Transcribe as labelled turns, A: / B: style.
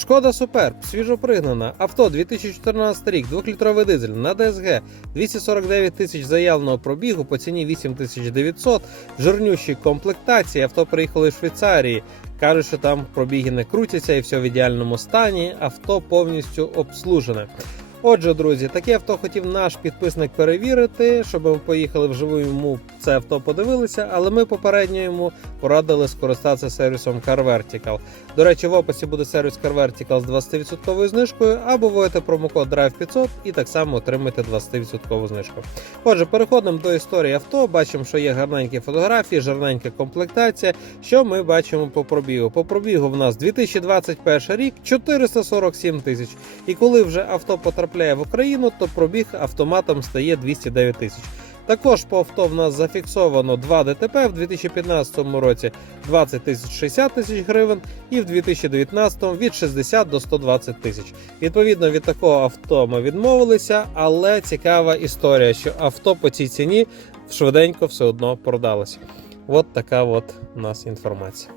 A: Шкода Суперб, свіжопригнана. Авто 2014 рік, 2-літровий дизель на ДСГ, 249 тисяч заявленого пробігу по ціні 8900, жирнющі комплектації. Авто приїхали з Швейцарії. Кажуть, що там пробіги не крутяться і все в ідеальному стані. Авто повністю обслужене. Отже, друзі, таке авто хотів наш підписник перевірити, щоб ми поїхали вживу йому це авто подивилися, але ми попередньо йому порадили скористатися сервісом Car. До речі, в описі буде сервіс Car з 20% знижкою, або вводите промокод DRIVE500 і так само отримаєте 20% знижку. Отже, переходимо до історії авто. Бачимо, що є гарненькі фотографії, гарненька комплектація. Що ми бачимо по пробігу? По пробігу в нас 2021 рік 447 тисяч. І коли вже авто потрапляє в Україну, то пробіг автоматом стає 209 тисяч. Також по авто в нас зафіксовано 2 ДТП в 2015 році 20 тисяч 60 тисяч гривень, і в 2019 від 60 до 120 тисяч. Відповідно від такого авто ми відмовилися, але цікава історія, що авто по цій ціні швиденько все одно продалося. От така от у нас інформація.